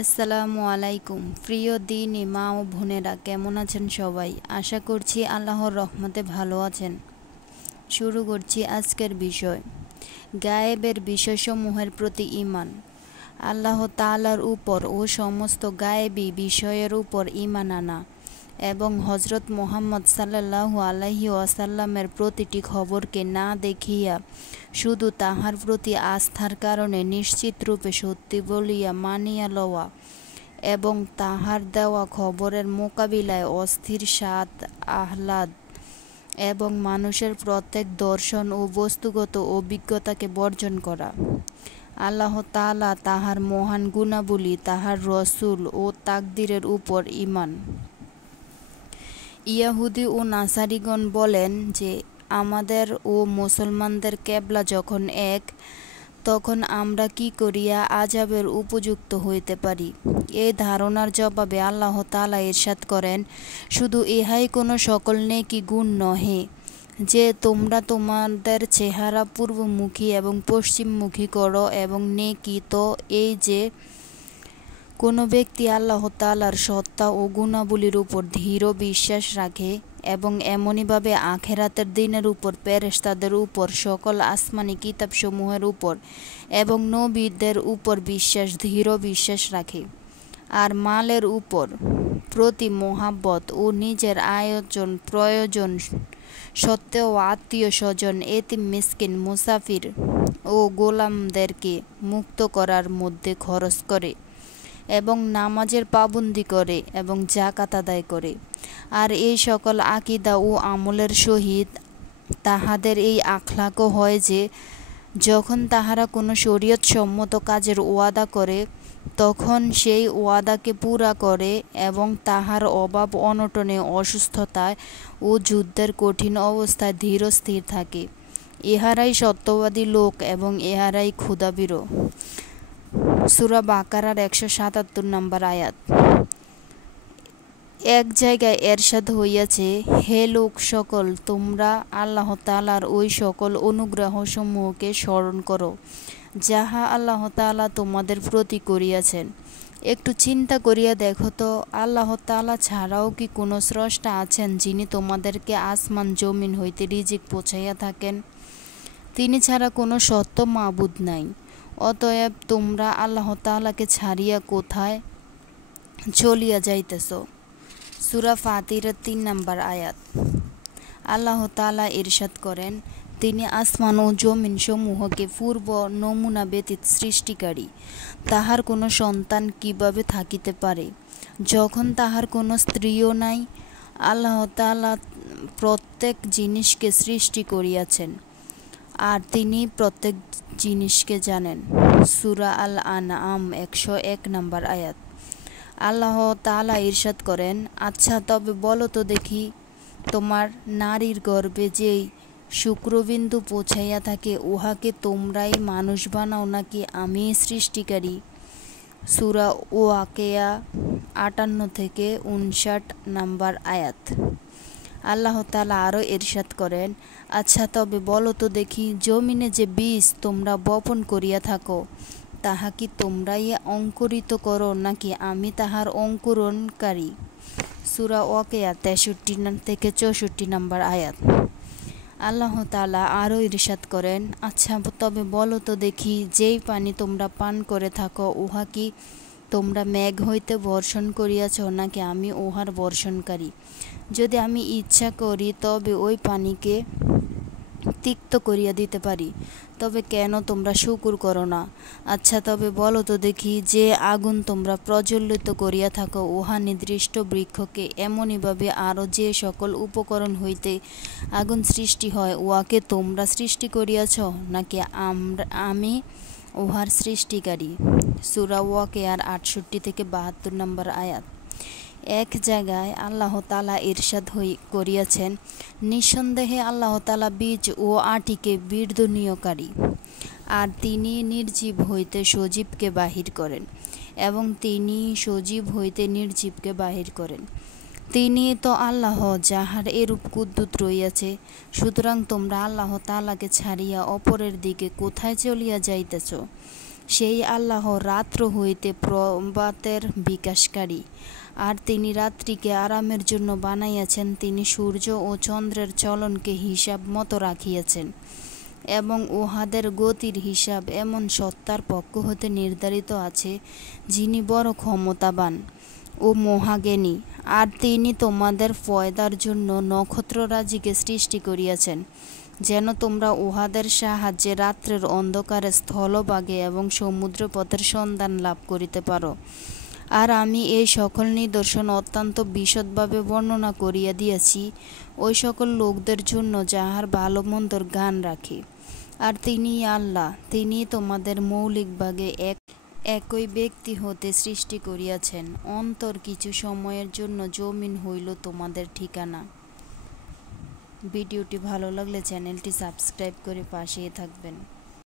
আসসালামু আলাইকুম। প্রিয় দিনী মা ও বোনেরা, কেমন আছেন সবাই? আশা করছি আল্লাহর রহমতে ভালো আছেন। শুরু করছি আজকের বিষয়, গায়েবের বিষয়সমূহের প্রতি ঈমান। আল্লাহ তাআলার উপর ও সমস্ত গায়েবী বিষয়ের উপর ঈমান আনা এবং হযরত মুহাম্মদ সাল্লাল্লাহু আলাইহি ওয়াসাল্লামের প্রতিটি খবরকে না দেখিয়া শুধু তাহার প্রতি আস্থার কারণে নিশ্চিত রূপে সত্যি বলিয়া মানিয়া লওয়া এবং তাহার দেওয়া খবরের মোকাবিলায় অস্থির স্বাদ আহ্লাদ এবং মানুষের প্রত্যেক দর্শন ও বস্তুগত অভিজ্ঞতাকে বর্জন করা। আল্লাহ তাআলা, তাহার মহান গুণাবলী, তাহার রসূল ও তাকদীরের উপর ঈমান। ইয়াহুদী ও নাসারীগণ বলেন যে, আমাদের ও মুসলমানদের কেবলা যখন এক, তখন আমরা কি করিয়া আযাবের উপযুক্ত হইতে পারি? এই ধারণার জবাবে আল্লাহ তাআলা ইরশাদ করেন, শুধু ইহাই কোনো সকল নেকি গুণ নহে যে তোমরা তোমাদের চেহারা পূর্বমুখী এবং পশ্চিমমুখী করো, এবং নেকি তো এই যে কোনো ব্যক্তি আল্লাহ তাআলার সত্তা ও গুণাবলীর উপর দৃঢ় বিশ্বাস রাখে এবং এমনিভাবে আখিরাতের দিনের উপর, ফেরেশতাদের উপর, সকল আসমানি কিতাবসমূহের উপর এবং নবীদের উপর দৃঢ় বিশ্বাস রাখে, আর মালের উপর প্রতি মহাব্বত ও নিজের প্রয়োজন সত্ত্বেও আত্মীয় স্বজন, এতিম, মিসকিন, মুসাফির ও গোলামদেরকে মুক্ত করার মধ্যে খরচ করে এবং নামাজের পাবন্দি করে এবং যাকাত আদায় করে, আর এই সকল আকীদা ও আমলের সহিত তাহাদের এই আখলাকও হয় যে, যখন তাহারা কোনো শরীয়ত সম্মত কাজের ওয়াদা করে তখন সেই ওয়াদাকে পুরা করে এবং তাহার অভাব অনটনে, অসুস্থতায় ও যুদ্ধের কঠিন অবস্থায় ধীর স্থির থাকে। ইহারাই সত্যবাদী লোক এবং ইহারাই ক্ষুধাবিরো। সূরা বাকারার 177 নম্বর আয়াত। এক জায়গায় এরশাদ হইয়াছে, হে লোক সকল, তোমরা আল্লাহ তাআলার ওই সকল অনুগ্রহসমূহকে স্মরণ করো যাহা আল্লাহ তাআলা তোমাদের প্রতি করিয়াছেন। একটু চিন্তা করিয়া দেখো তো, আল্লাহ তাআলা ছাড়াও কি কোনো স্রষ্টা আছেন যিনি তোমাদেরকে আসমান জমিন হইতে রিজিক পৌঁছাইয়া থাকেন? তিনি ছাড়া কোনো সত্য মাবুদ নাই। অতএব তোমরা আল্লাহ তাআলাকে ছাড়িয়া কোথায় চলিয়া যাইতেছ? সূরা ফাতিরের 3 নম্বর আয়াত। আল্লাহ তাআলা ইরশাদ করেন, তিনি আসমান ও জমিন সমূহকে পূর্ব নমুনা ব্যতীত সৃষ্টিকারী। তাহার কোনো সন্তান কিভাবে থাকিতে পারে, যখন তাহার কোনো স্ত্রীও নাই? আল্লাহ তাআলা প্রত্যেক জিনিসকে সৃষ্টি করিয়াছেন, আর তিনি প্রত্যেক জিনিসকে জানেন। সূরা আল আনআম 101 নম্বর আয়াত। আল্লাহ তাআলা ইরশাদ করেন, আচ্ছা তবে বলো তো দেখি, তোমার নারীর গর্ভে যেই শুক্রবিন্দু পৌঁছাইয়া থাকে, উহাকে তোমরাই মানুষ বানাও নাকি আমিই সৃষ্টিকারী? সূরা ওয়াকিয়া 58 থেকে 59 নম্বর আয়াত। আল্লাহ তাআলা আরও ইরশাদ করেন, আচ্ছা তবে বলো তো দেখি, জমিনে যে বীজ তোমরা বপন করিয়া থাকো, তাহা কি তোমরাই অঙ্কুরিত করো নাকি আমি তাহার অঙ্কুরণকারী? সূরা ওয়াকিয়া 63 থেকে 64 নম্বর আয়াত। আল্লাহ তাআলা আরও ইরশাদ করেন, আচ্ছা তবে বলো তো দেখি, যেই পানি তোমরা পান করে থাকো, উহা কি তোমরা মেঘ হইতে বর্ষণ করিয়াছ নাকি আমি উহার বর্ষণকারী? যদি আমি ইচ্ছা করি তবে ওই পানিকে তিক্ত করিয়া দিতে পারি, তবে কেন তোমরা শুকর করো না? আচ্ছা তবে বলো তো দেখি, যে আগুন তোমরা প্রজ্বলিত করিয়া থাকো, উহা নির্দিষ্ট বৃক্ষকে এমনিভাবে আরও যে সকল উপকরণ হইতে আগুন সৃষ্টি হয়, উহাকে তোমরা সৃষ্টি করিয়াছ নাকি আমি উহার সৃষ্টিকারী? সূরা ওয়াকিয়ার 68 থেকে 72 নম্বর আয়াত। এক জায়গায় আল্লাহ তাআলা ইরশাদ করিয়াছেন, নিঃসন্দেহে আল্লাহ তাআলা বীজ ও আটিকে বীর্যনীয়কারী, আর তিনি নির্জীব হইতে সজীবকে বাহির করেন এবং তিনি সজীব হইতে নির্জীবকে বাহির করেন। তিনি তো আল্লাহ, যাহার এরূপ কুদ্দুত রইয়াছে। সুতরাং তোমরা আল্লাহ তাআলাকে ছাড়িয়া অপরের দিকে কোথায় চলিয়া যাইতেছ? সেই আল্লাহ রাত্র হইতে প্রভাতের বিকাশকারী, আর তিনি রাত্রিকে আরামের জন্য বানাইয়াছেন। তিনি সূর্য ও চন্দ্রের চলনকে হিসাব মতো রাখিয়াছেন, এবং উহাদের গতির হিসাব এমন সত্তার পক্ষ হতে নির্ধারিত আছে, যিনি বড় ক্ষমতাবান ও মহাজ্ঞানী। আর তিনি তোমাদের ফয়দার জন্য নক্ষত্ররাজিকে সৃষ্টি করিয়াছেন, যেন তোমরা উহাদের সাহায্যে রাত্রের অন্ধকারে স্থলভাগে এবং সমুদ্রপথের সন্ধান লাভ করিতে পারো। আর আমি এই সকল নিদর্শন অত্যন্ত বিশদভাবে বর্ণনা করিয়া দিয়াছি ওই সকল লোকদের জন্য যাহার ভালো মন্দর জ্ঞান রাখে। আর তিনি আল্লাহ, তিনি তোমাদের মৌলিকভাবে একই ব্যক্তি হতে সৃষ্টি করিয়াছেন। অন্তর কিছু সময়ের জন্য জমিন হইল তোমাদের ঠিকানা। ভিডিওটি ভালো লাগলে চ্যানেলটি সাবস্ক্রাইব করে পাশেই থাকবেন।